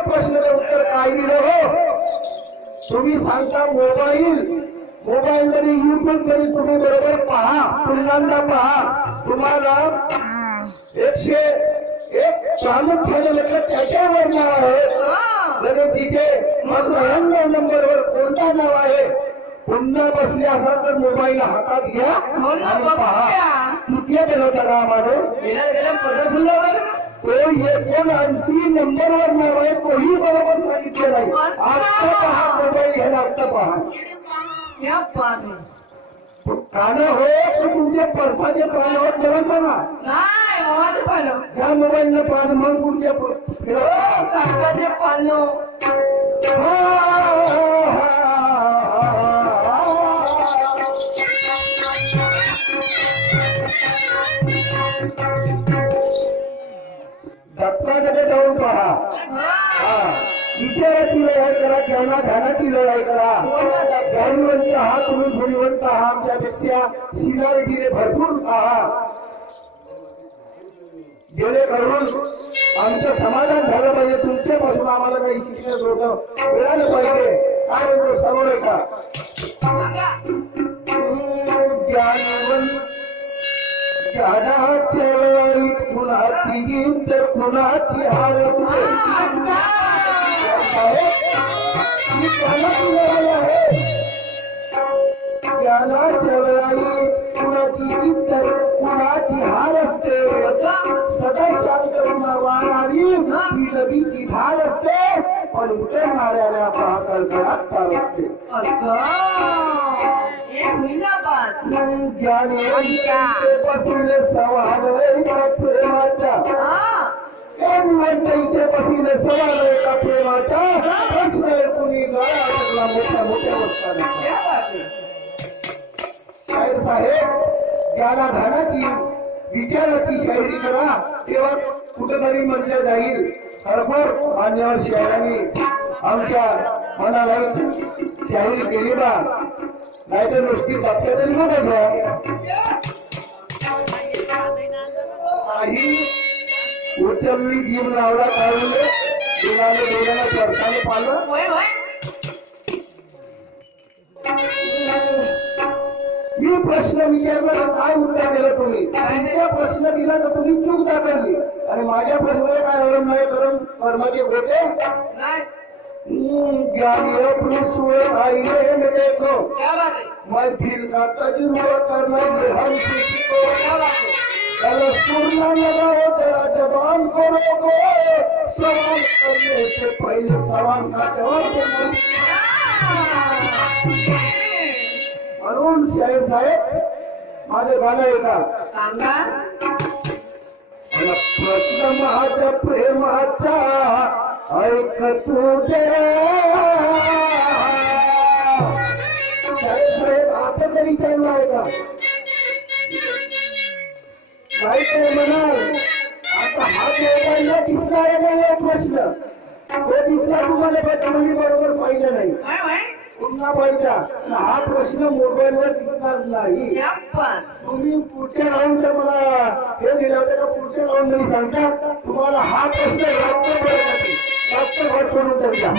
तुमच्या प्रश्नाचं उत्तर काय दिलं हो? तुम्ही सांगता मोबाईल मध्ये युट्यूब मध्ये तुम्ही बरोबर पहा, पुन्हा पहा. तुम्हाला 101 प्रामुख्याने म्हटलं त्याच्यावर नाव आहे लगेच तिथे मग 99 नंबरवर कोणता नाव आहे. पुन्हा बसले असाल तर मोबाईल हातात घ्या आणि पहा. चुकीया बनवता का आम्हाला तो 79 नंबरवर नाव आहे, तोही बरोबर सांगितलं नाही. आत्ता पहा मोबाईल घ्यायला, आत्ता पहा. कानं हो तर तुमच्या पर्साचे पानावर बनवता ना त्या मोबाईलनं पान मग पुढच्या पान धक्काकडे जाऊन पहा. विचाराची लढाई करा, ज्ञानाची लढाई करा. ज्ञानीवंत आहात तुम्ही, गुणवंत आहात, आमच्यापेक्षा सिनारिटीने भरपूर आहात. जेणेकरून आमचं समाधान झालं पाहिजे. तुमच्यापासून आम्हाला काही शिकण्यास होतं मिळालं पाहिजे. काय म्हणतो समोर का ज्ञानाच्या लढाईत कुणाची जीत तर कुणाची हार असते. ज्ञानाच्या लढाईत कुणाची जीत तर कुणाची हार असते. सदा शांत वाहणारी ही नदीची धार असते, पण उतरणाऱ्याला कळकळाट पार असते. ज्ञानी बसले सवाल प्रेमाच्या, इथे बसले सवाल एका प्रेमाचा. प्रश्न कुणी गाळा मोठ्या मोठ्या वस्ताना. शाहीर साहेब ज्ञानाधानाची विचाराची शाहिरी करा, तेव्हा कुठेतरी म्हणलं जाईल. खरोखर मान्यवर शाहिरांनी आमच्या मनाला शाहिरी केली बा, नाहीतर नुसती बाप्या तरी बघा. काही उचलली जीव लावला काढून डोळ्याला चरसाने पाहिलं. मी प्रश्न विचारला, काय उत्तर दिलं तुम्ही? तुमच्या प्रश्न दिला तर तुम्ही चूक दाखवली आणि माझ्या प्रश्नाला काय अवलंब नाही करून कर्माचे होते. ज्ञानी अपनी सूरत आईने में देखो, महफिल का तजुर्बा करना ये हम किसी को. अगर सुनना लगाओ तेरा जबान को रोको, सवाल करने से पहले सवाल का जवाब देना. म्हणून शाहीर साहेब माझं गाणं ऐका. प्रश्न माझ्या प्रेमाचा ऐक तुझे. शाहीर साहेब आता तरी चालला आहे का? नाही तर म्हणाल आता हा मोबाईलला दिसला आहे प्रश्न, तो दिसला तुम्हाला बटमली बरोबर पाहिलं नाही, पुन्हा पाहिजा. हा प्रश्न मोबाईलवर दिसणार नाही. तुम्ही पुढच्या राऊंडला मला हे दिलं होतं का? पुढच्या राऊंड मध्ये सांगता तुम्हाला हा प्रश्न रात्रभर सोडून द्यायचा.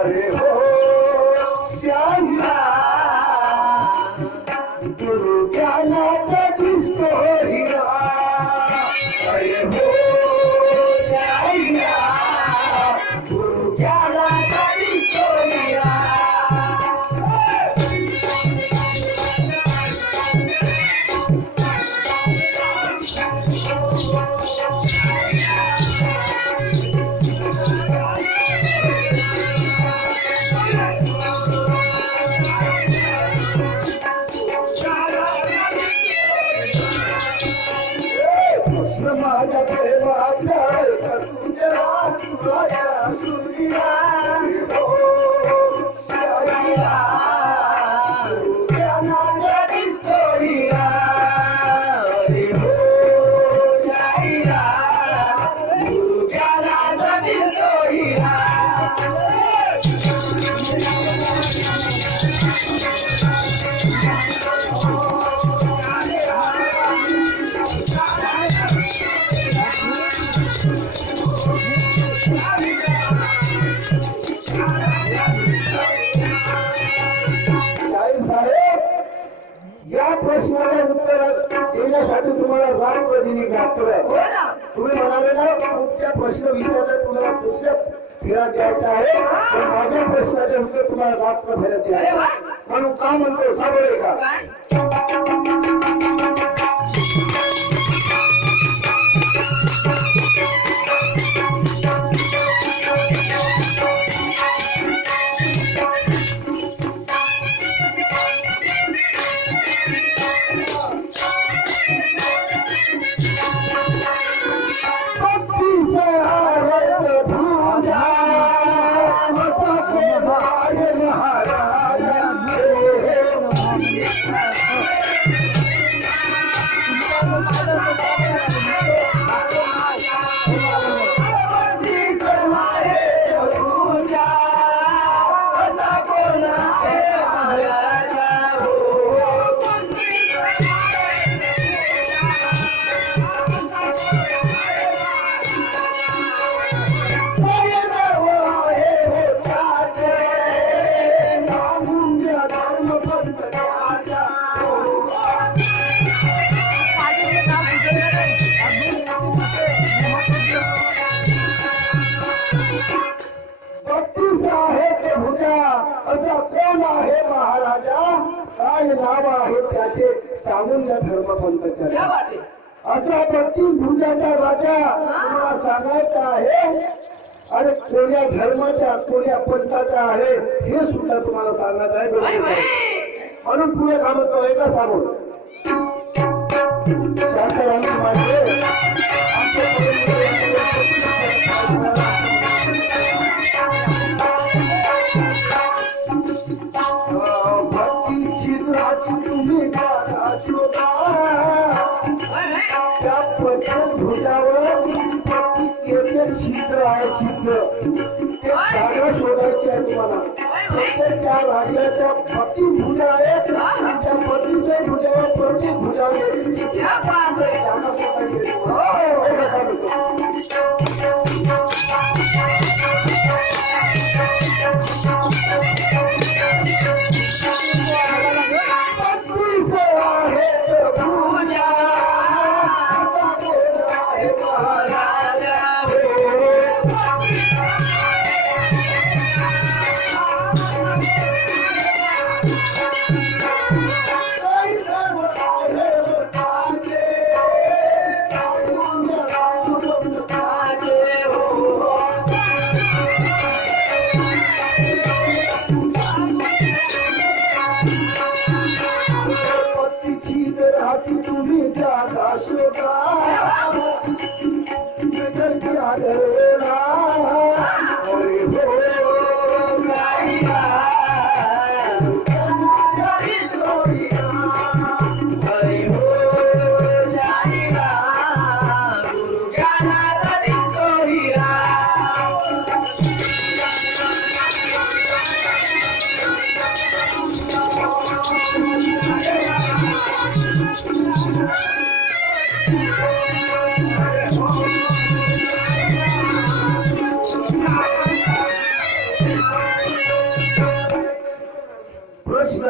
अरे हो श्यामा गुरु ज्ञानाचा दिसतो हिरा. अरे हो श्यामा गुरु ज्ञानाचा दिसतो हिरा. माझ्या प्रेमाच्या ऐका तुझ्या तुझ्या तुझ्या प्रश्नाला उत्तर देण्यासाठी तुम्हाला राम दिली गात्र तुम्ही म्हणाले ना तुमच्या प्रश्न विचारले तुम्हाला दुसऱ्या फिरात द्यायचा आहे पण माझ्या प्रश्नाचे उत्तर तुम्हाला गात्र फिरत द्यायचे म्हणून का म्हणतो साबळे का धर्मपंथ असा 32 भुजाचा राजा तुम्हाला सांगायचा आहे आणि कोण्या धर्माच्या कोण्या पंथाचा आहे हे सुद्धा तुम्हाला सांगायचं आहे म्हणून पुढे सांगतो एका सांगून भुजावर चित्र आहे चित्र ते जागा शोधायची आहे तुम्हाला त्या राजाच्या 32 भुजा आहेत त्या 32 भुजावर प्रत्येक भुजावर जागा शोधायची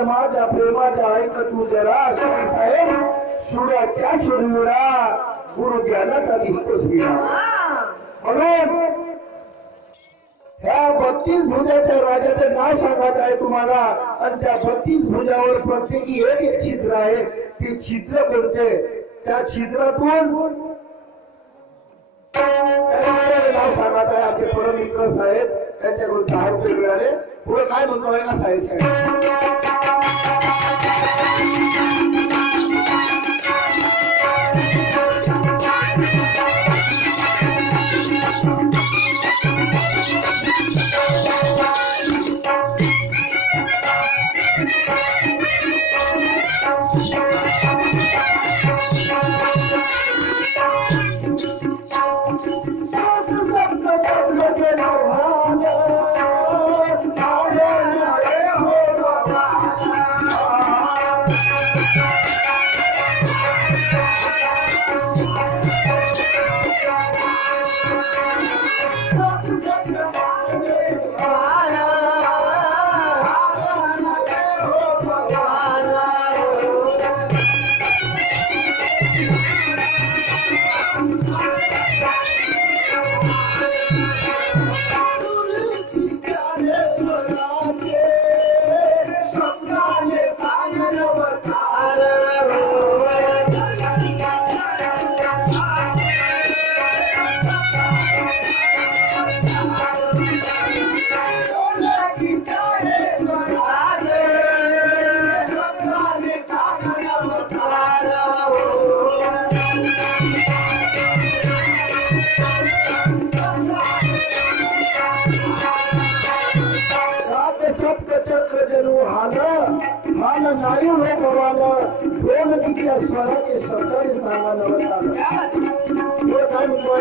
माझ्या प्रेमाच्या ऐक तू जरा साहेब सुराच्या सुरमुरा गुरु ज्ञानाचा दिसतोच गेला म्हणून ह्या 32 भुजाच्या राजाचं नाव सांगायचं आहे तुम्हाला आणि त्या 32 भुजावर प्रत्येकी एक चित्र आहे ते चित्र कोणते त्या चित्रातून नाव सांगायचं आहे आमचे परममित्र साहेब त्यांच्याकडून 10 रुपये मिळाले पुढे काय म्हणतो आहे ना साहेब साहेब चक्र जणू हाल हाल नाही हो गवाला ढोल तिच्या स्वराचे सकाळी सांगा नवताला काय म्हणतो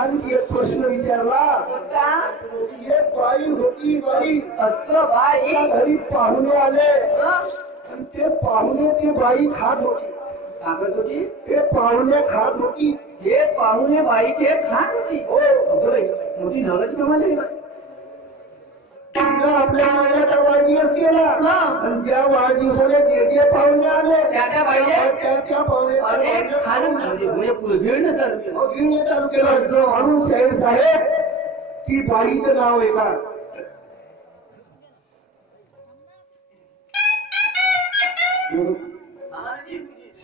आणखी एक प्रश्न विचारला एक बाई होती बाई घरी पाहुणे आले आणि ते पाहुणे ती बाई खात होती ते पाहुणे खात होती हे पाहुणे बाई के खात होती हो मोठी नवलाची कमाल आपल्या महिन्याचा वाढदिवस केला आणि त्या वाढदिवसाला जे जे पाहुणे आले त्या पाहिजे त्या पाहुणे चालू केलं म्हणून शाहीर साहेब ती बाईचं नाव आहे का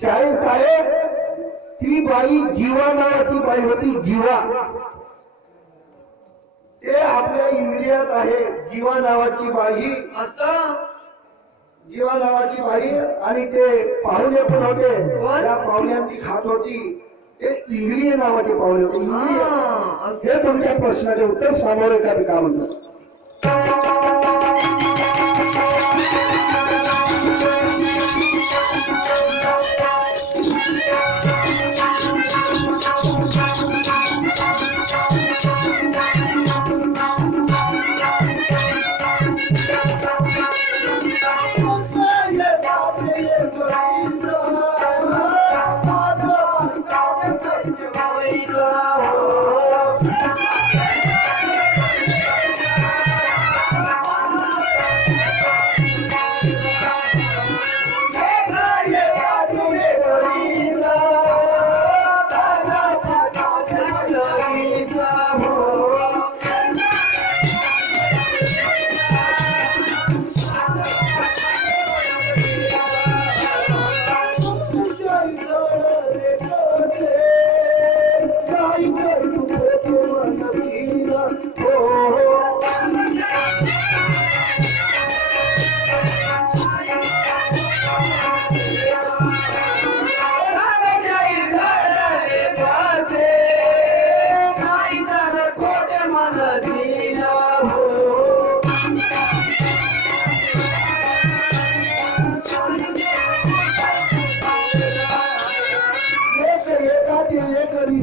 शाहीर साहेब ती बाई जीवा नावाची बाई होती जीवा ते आपल्या इंग्रजात आहे जीवा नावाची बाई जीवा नावाची बाई आणि ते पाहुणे पण होते त्या पाहुण्यांची खात होती ते इंग्रिय नावाचे पाहुणे होते इंग्रिय हे तुमच्या प्रश्नाचे उत्तर सामोरे का म्हणतात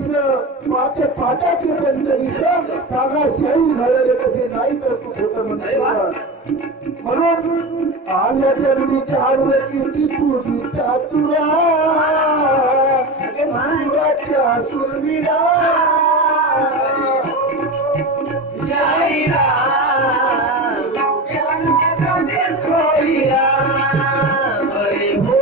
दिसलं माझ्या पाटाचे पर्यंत दिसलं सांगा शाही झालेले कसे नाही तर तू खोटं म्हणतो म्हणून आल्याच्या मुलीच्या आडवची ती तुझी चातुरा मांगाच्या सुरविरा शाहीरा सोयीरा अरे हो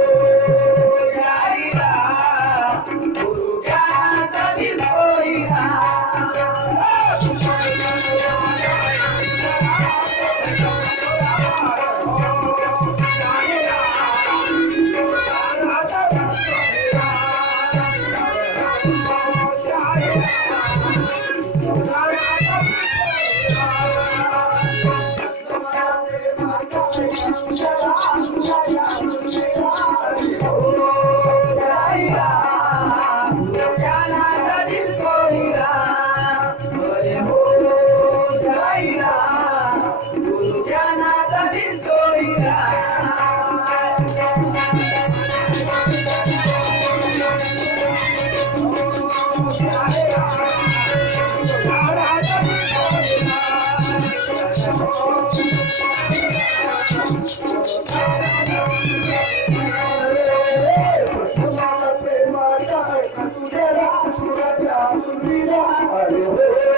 शाहीरा गुरु ज्ञानाचा दिन सोयीरा अरे